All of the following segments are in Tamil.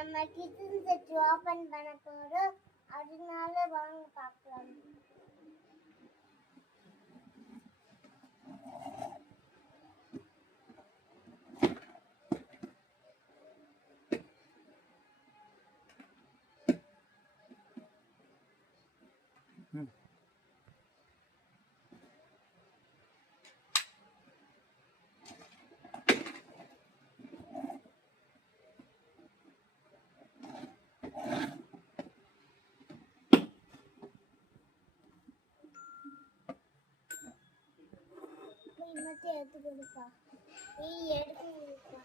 நம்ம கிச்சன் செட் ஓபன் பண்ண போறோம். அதனால வாங்க பார்க்கலாம். இன்னத்தை எடுத்து கொடுப்பா. எடுத்து கொடுப்பா.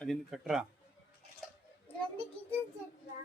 அது என்ன கட்டுறா? இது வந்து கிச்சன் செட்ரா.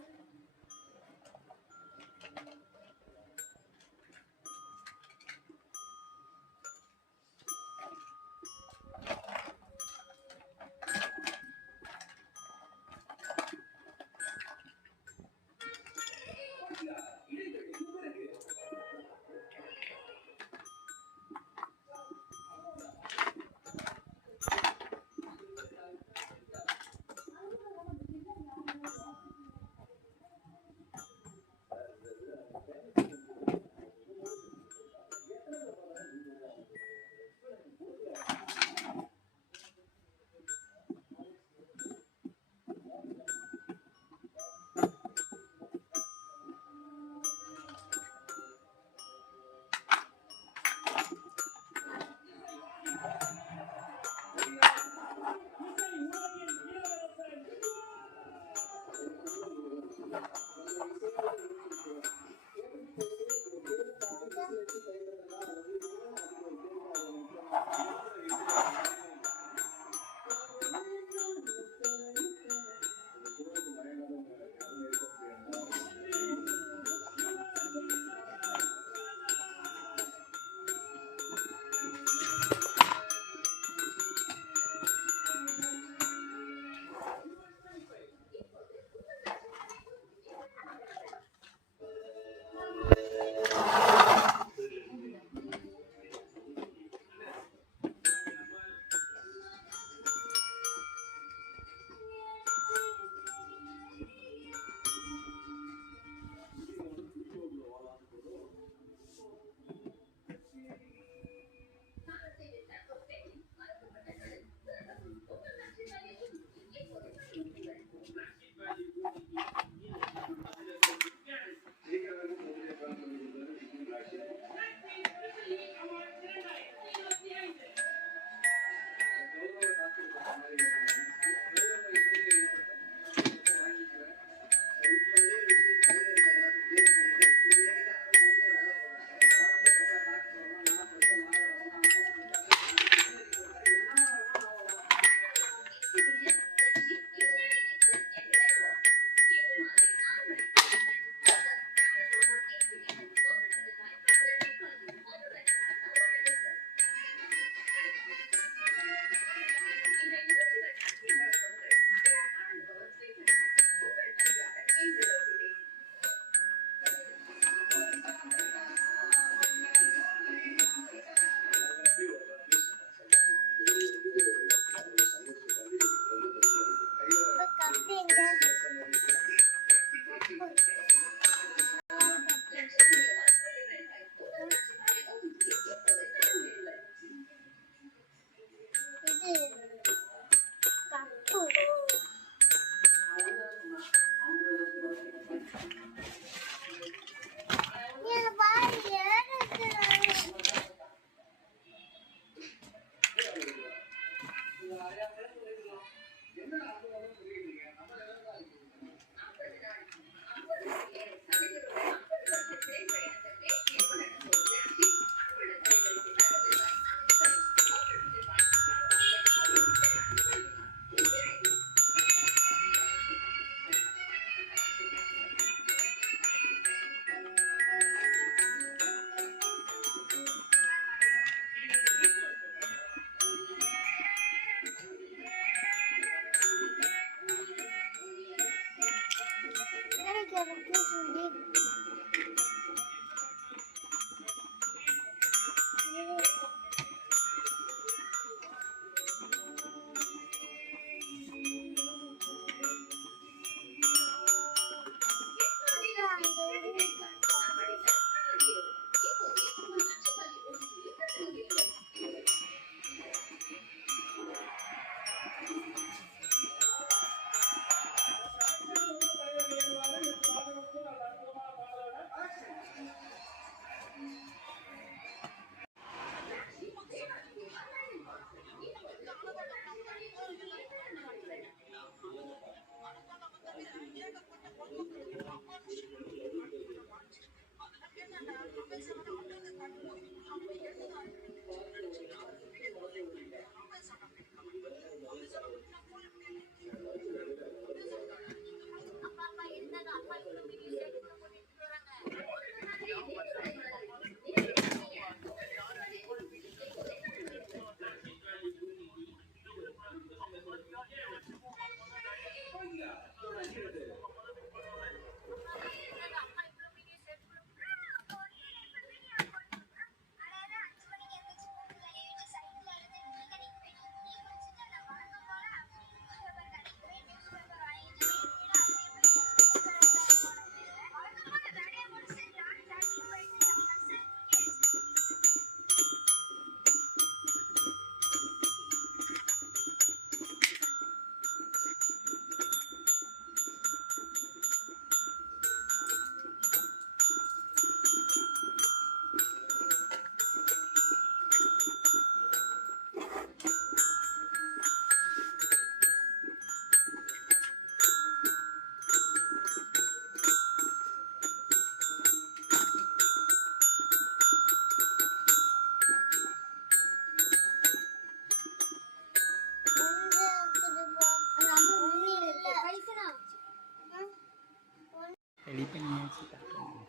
ஃபேன்சி காட்டுறேன்.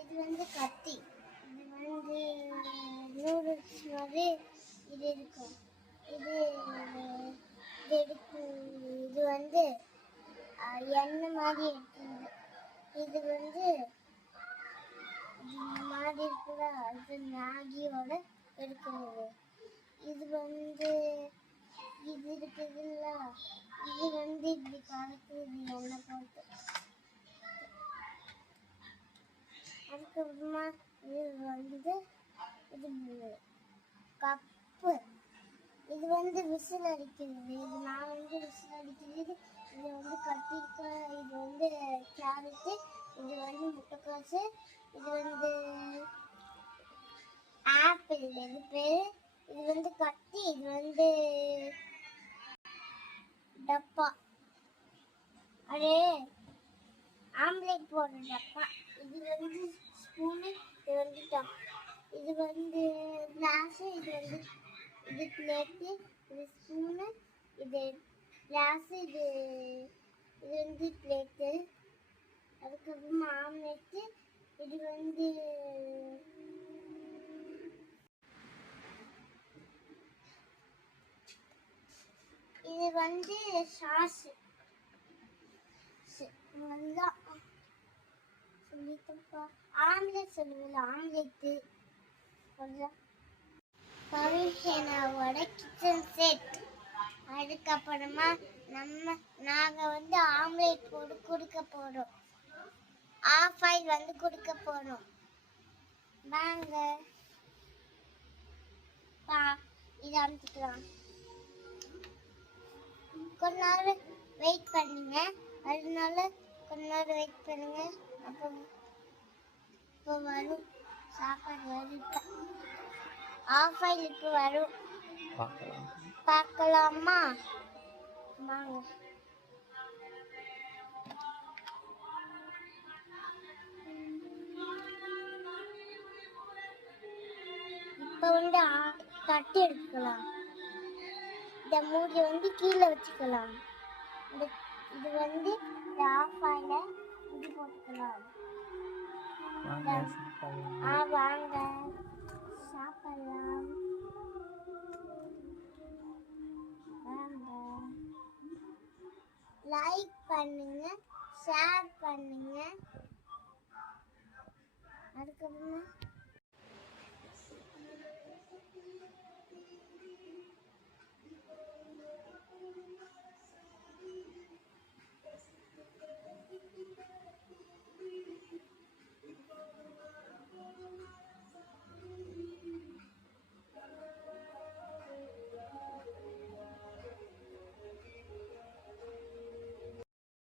இது வந்து கத்தி. இது வந்து நூடுல்ஸ் மாதிரி இது இருக்கும். இது இது எடுக்கும். இது வந்து எண்ணெய் மாதிரி இருக்குது. இது வந்து இந்த மாதிரி இருக்குல்ல, இது மேகியோட எடுக்கிறது. இது வந்து இது இருக்குதுல்ல, இது வந்து இப்படி கலக்குது எண்ணெய் போட்டு. அதுக்கப்புறமா இது வந்து இது கப்பு. இது வந்து விசில் அடிக்கிறது. இது நான் வந்து விசில் அடிக்கிறது. இது வந்து கத்திரிக்காய், இது வந்து கேரட்டு, இது வந்து முட்டைக்காசு, இது வந்து ஆப்பிள். இது பேர். இது வந்து கத்தி. இது வந்து டப்பா. அதே ஆம்லேட் போடுற டப்பா. இது வந்து ஸ்பூனு. இது வந்து டப். இது வந்து கிளாஸு. இது வந்து இது பிளேட்டு. இது ஸ்பூனு. இது கிளாஸு. இது இது வந்து பிளேட்டு. அதுக்கப்புறமா ஆம்லேட்டு. இது வந்து இது வந்து சாஸு. இதுதான் சொல்லிட்டப்பா. ஆம்லேட் சொல்லுவல, ஆம்லேட்டு. பவிஷனாவோட கிச்சன் செட். அதுக்கப்புறமா நாங்கள் வந்து ஆம்லேட் போட்டு கொடுக்க போகிறோம். ஆஃப் ஆயில் வந்து கொடுக்க போகிறோம். வாங்க இதை அமுத்திக்கலாம். கொஞ்ச நேரம் வெயிட் பண்ணுங்க. அதனால கொஞ்ச நேரம் வெயிட் பண்ணுங்க. அப்போ இப்போ வரும் சாப்பாடு வரும். ஆஃப் ஆயில் இப்போ வரும். பார்க்கலாமா? வாங்க. இப்போ வந்து தட்டி எடுக்கலாம். இந்த மூடி வந்து கீழே வச்சுக்கலாம். இது வந்து ஆஃப் ஆயில இது போட்டுக்கலாம். வாங்க சாப்பிடலாம். வாங்க. லைக் பண்ணுங்க, ஷேர் பண்ணுங்க. அதுக்கப்புறமா